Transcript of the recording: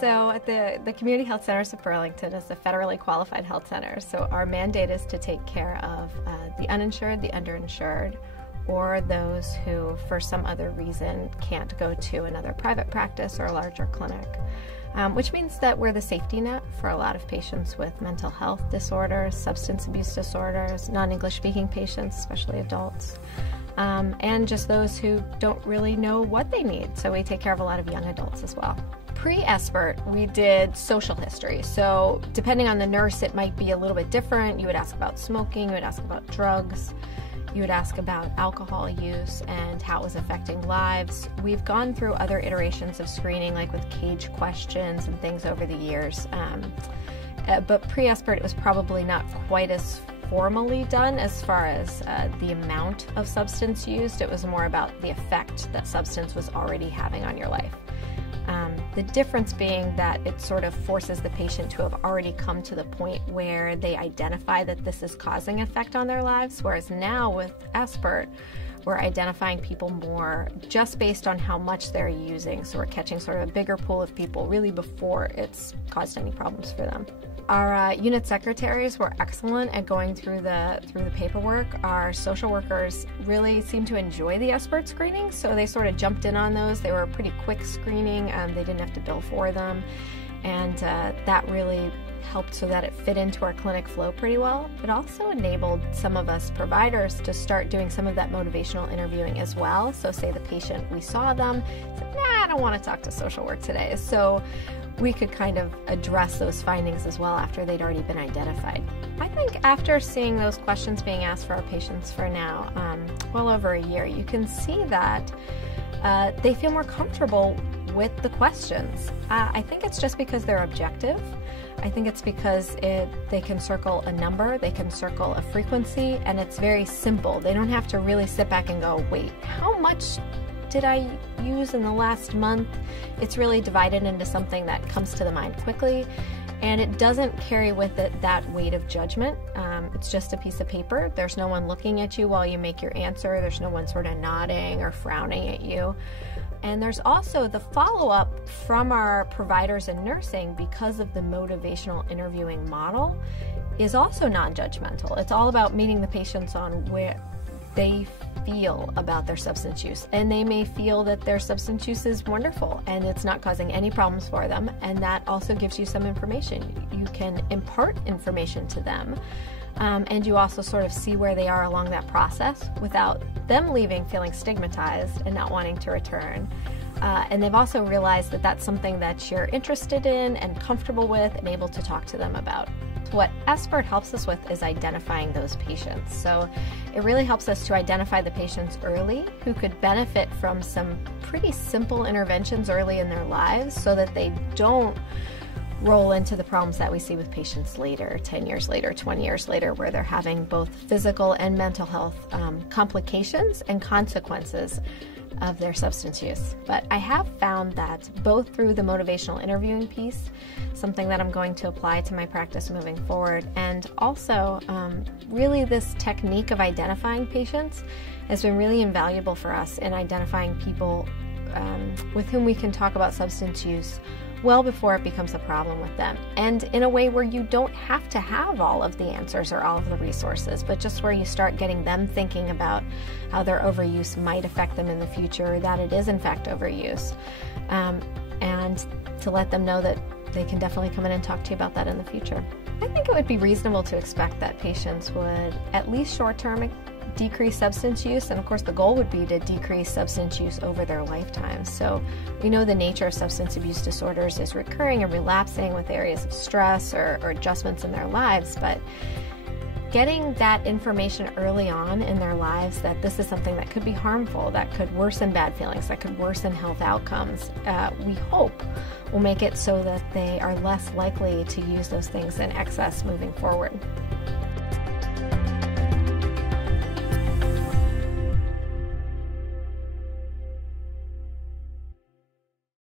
So at the Community Health Centers of Burlington is a federally qualified health center. So our mandate is to take care of the uninsured, the underinsured, or those who, for some other reason, can't go to another private practice or a larger clinic. Which means that we're the safety net for a lot of patients with mental health disorders, substance abuse disorders, non-English speaking patients, especially adults, and just those who don't really know what they need. So we take care of a lot of young adults as well. Pre-SBIRT, we did social history. So depending on the nurse, it might be a little bit different. You would ask about smoking, you would ask about drugs, you would ask about alcohol use and how it was affecting lives. We've gone through other iterations of screening, like with cage questions and things over the years. But pre-SBIRT, it was probably not quite as formally done as far as the amount of substance used. It was more about the effect that substance was already having on your life. The difference being that it sort of forces the patient to have already come to the point where they identify that this is causing effect on their lives, whereas now with SBIRT, we're identifying people more just based on how much they're using. So we're catching sort of a bigger pool of people really before it's caused any problems for them. Our unit secretaries were excellent at going through the paperwork. Our social workers really seemed to enjoy the SBIRT screening, so they sort of jumped in on those. They were a pretty quick screening. They didn't have to bill for them, and that really helped so that it fit into our clinic flow pretty well. It also enabled some of us providers to start doing some of that motivational interviewing as well. So say the patient, we saw them, said, I don't want to talk to social work today. So we could kind of address those findings as well after they'd already been identified. I think after seeing those questions being asked for our patients for now, well over a year, you can see that they feel more comfortable with the questions. I think it's just because they're objective. I think it's because they can circle a number, they can circle a frequency, and it's very simple. They don't have to really sit back and go, wait, how much did I use in the last month? It's really divided into something that comes to the mind quickly, and it doesn't carry with it that weight of judgment. It's just a piece of paper. There's no one looking at you while you make your answer. There's no one sort of nodding or frowning at you. And there's also the follow-up from our providers in nursing, because of the motivational interviewing model, is also non-judgmental. It's all about meeting the patients on where they feel about their substance use, and they may feel that their substance use is wonderful and it's not causing any problems for them, and that also gives you some information. You can impart information to them, and you also sort of see where they are along that process without them leaving feeling stigmatized and not wanting to return. And they've also realized that that's something that you're interested in and comfortable with and able to talk to them about. What SBIRT helps us with is identifying those patients. So it really helps us to identify the patients early who could benefit from some pretty simple interventions early in their lives, so that they don't roll into the problems that we see with patients later, 10 years later, 20 years later, where they're having both physical and mental health complications and consequences of their substance use. But I have found that both through the motivational interviewing piece, something that I'm going to apply to my practice moving forward, and also really this technique of identifying patients has been really invaluable for us in identifying people with whom we can talk about substance use well before it becomes a problem with them, and in a way where you don't have to have all of the answers or all of the resources, but just where you start getting them thinking about how their overuse might affect them in the future, that it is in fact overuse, and to let them know that they can definitely come in and talk to you about that in the future. I think it would be reasonable to expect that patients would, at least short-term, decrease substance use, and of course the goal would be to decrease substance use over their lifetime. So we know the nature of substance abuse disorders is recurring and relapsing with areas of stress or adjustments in their lives, but getting that information early on in their lives that this is something that could be harmful, that could worsen bad feelings, that could worsen health outcomes, we hope will make it so that they are less likely to use those things in excess moving forward.